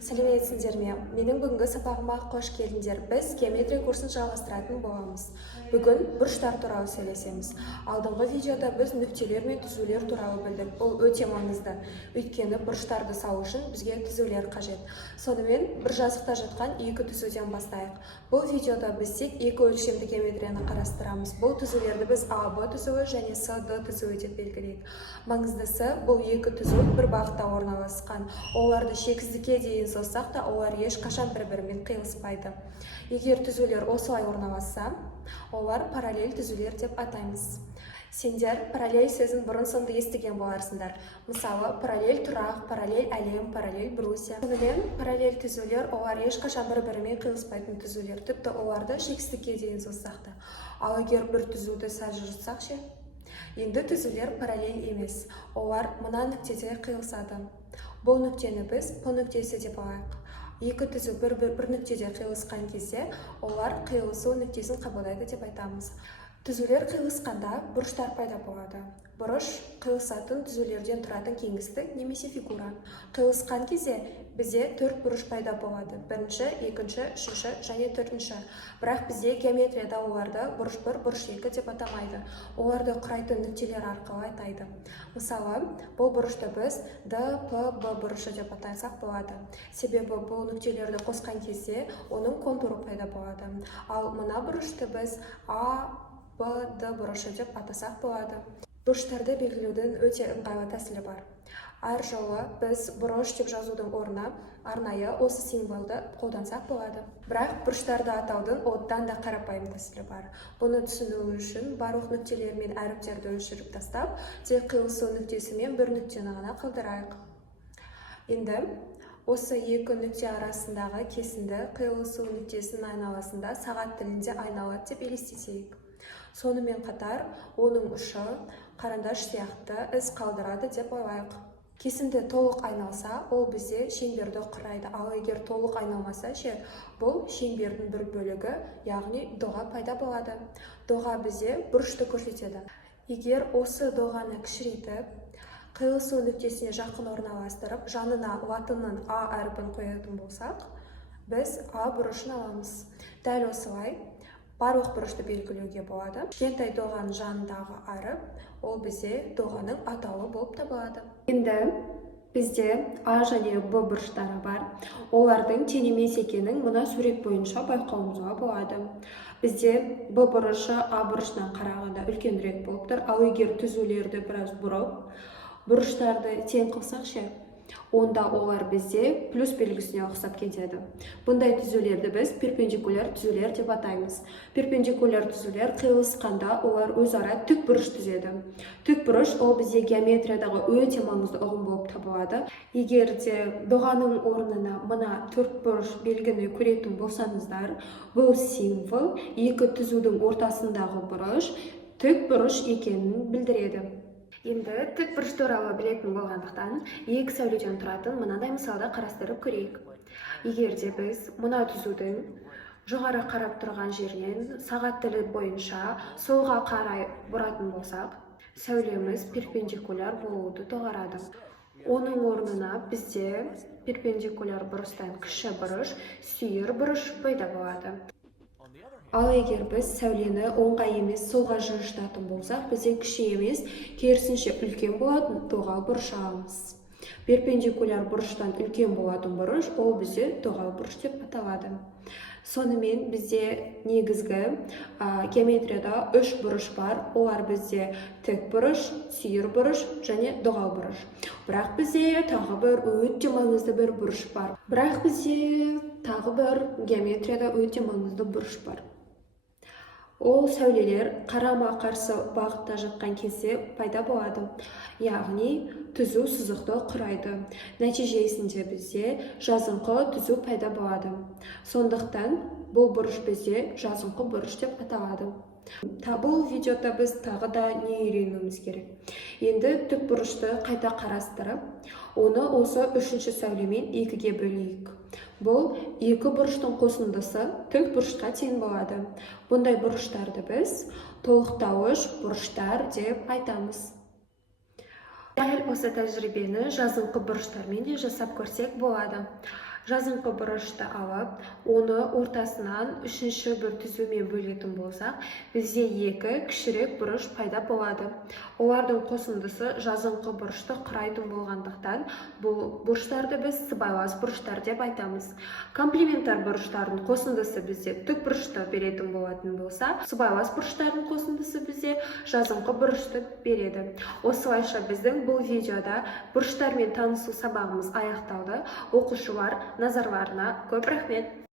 Сәлеметсіңдер ме? Менің бүгінгі сабағыма қош келдіңдер. Біз геометрия курсын жалғастыратын боламыз. Бүгін бұрыштар туралы сөйлесеміз. Алдыңғы видеода біз нүктелер мен түзулер туралы білдік. Бұл өте маңызды. Өйткені бұрыштарды салу үшін бізге түзулер қажет. Сонымен бір жазықта жатқан екі түзуден бастайық. Бұл видеода біз тек екі өлшемді геометрияны қарастырамыз. Бұл түзулерді біз АБ түзуі және СД түзуі деп белгілейік. Маңыздысы, бұл екі түзу бір бағытта орналасқан. Оларды шексіздікке дейін созсақ та, олар ешқашан бір-бірімен қиылыспайды. Егер түзулер осылай орналасса, олар параллель түзулер деп атаймыз. Сендер параллель сөзін бұрын-соңды естіген боларсыңдар. Мысалы, параллель тұрақ, параллель әлем, параллель Брусия. Сонымен параллель түзулер, олар ешқашан бір-бірімен қиылыспайтын түзулер. Тіпті оларды шексіздікке дейін созсақ та. Ал егер бір түзуді сәл жылжытсақ ше? Енді түзулер параллель емес. Олар мына нүктеде қиылысады. Бұл нүктені біз П нүктесі деп алайық. Екі түзу бір нүктеде қиылысқан кезде, олар қиылысу нүктесін қабылдайды деп айтамыз. Түзулер қиылысқанда бұрыштар пайда болады. Бұрыш қиылысатын түзулерден тұратын кеңістік немесе фигура. Қиылысқан кезде бізде төрт бұрыш пайда болады. Бірінші, екінші, үшінші және төртінші. Бірақ бізде геометрияда оларды бұрыш 1, бұрыш 2 деп атамайды. Оларды құрайтын нүктелер арқылы атайды. Мысалы, бұл бұрышты біз Д, П, Б бұрышы деп атасақ болады. Себебі бұл нүктелерді қосқан кезде оның контуры пайда болады. Ал мына бұрышты біз А, Б, Д бұрышы деп атасақ болады. Бұрыштарды белгілеудің өте ыңғайлы тәсілі бар. Әр жолы біз бұрыш деп жазудың орнына арнайы осы символды қолдансақ болады. Бірақ бұрыштарды атаудың одан да қарапайым тәсілі бар. Бұны түсіну үшін барлық нүктелер мен әріптерді өшіріп тастап, тек қиылысу нүктесімен бір нүктені ғана қалдырайық. Енді осы екі нүкте арасындағы кесінді қиылысу нүктесінің айналасында сағат тілінде айналады деп елестетейік. Сонымен қатар, оның ұшы қарандаш сияқты із қалдырады деп ойлайық. Кесінді толық айналса, ол бізде шеңберді құрайды. Ал егер толық айналмаса ше, бұл шеңбердің бір бөлігі, яғни доға пайда болады. Доға бізде бұрышты көрсетеді. Егер осы доғаны кішірейтіп, қиылысу нүктесіне жақын орналастырып, жанына латынның А әрпін қоятын болсақ, біз А бұрышын аламыз. Дәл осылай барлық бұрышты белгілеуге болады. Кішкентай доғаның жанындағы әріп, ол бізде доғаның атауы болып табылады. Енді бізде А және Б бұрыштары бар. Олардың тең емес екенін мына сурет бойынша байқауымызға болады. Бізде Б бұрышы А бұрышынан қарағанда үлкенірек болып тұр. Ал егер түзулерді біраз бұрып, бұрыштарды тең қылсақ ше, онда олар бізде плюс белгісіне ұқсап кетеді. Бұндай түзулерді біз перпендикуляр түзулер деп атаймыз. Перпендикуляр түзулер қиылысқанда олар өзара тік бұрыш түзеді. Тік бұрыш ол бізде геометриядағы өте маңызды ұғым болып табылады. Егер де доғаның орнына мына төрт бұрыш белгіні көретін болсаңыздар, бұл символ екі түзудің ортасындағы бұрыш тік бұрыш екенін білдіреді. Енді тік бұрыш туралы білетін болғандықтан, екі сәуледен тұратын мынадай мысалды қарастырып көрейік. Егер де біз мына түзудің жоғары қарап тұрған жерінен сағат тілі бойынша солға қарай бұратын болсақ, сәулеміз перпендикуляр болуды доғарады. Оның орнына бізде перпендикуляр бұрыштан кіші бұрыш, сүйір бұрыш пайда болады. Ал егер біз сәулені оңға емес солға жылжытатын болсақ, бізде кіші емес, керісінше үлкен болатын доғал бұрыш аламыз. Перпендикуляр бұрыштан үлкен болатын бұрыш, ол бізде доғал бұрыш деп аталады. Сонымен бізде негізгі геометрияда үш бұрыш бар. Олар бізде тік бұрыш, сүйір бұрыш және доғал бұрыш. Бірақ бізде тағы бір өте маңызды бір бұрыш бар. Геометрияда өте маңызды бұрыш бар. Ол сәулелер қарама-қарсы бағытта жатқан кезде пайда болады. Яғни түзу сызықты құрайды. Нәтижесінде бізде жазыңқы түзу пайда болады. Сондықтан бұл бұрыш бізде жазыңқы бұрыш деп аталады. Бұл видеода біз тағы да не үйренуіміз керек? Енді тік бұрышты қайта қарастырып, оны осы үшінші сәулемен екіге бөлейік. Бұл екі бұрыштың қосындысы тік бұрышқа тең болады. Бұндай бұрыштарды біз толықтауыш бұрыштар деп айтамыз. Дәл осы тәжірибені жазыңқы бұрыштармен де жасап көрсек болады. жазыңқы бұрышты алып, оны ортасынан үшінші бір түзумен бөлетін болсақ, бізде екі кішірек бұрыш пайда болады. Олардың қосындысы жазыңқы бұрышты құрайтын болғандықтан, бұл бұрыштарды біз сыбайлас бұрыштар деп айтамыз. Комплементар бұрыштардың қосындысы бізде тік бұрышты беретін болатын болса, сыбайлас бұрыштардың қосындысы бізде жазыңқы бұрышты береді. Осылайша біздің бұл видеода бұрыштармен танысу сабағымыз аяқталды. Оқушылар назарларына көп рахмет.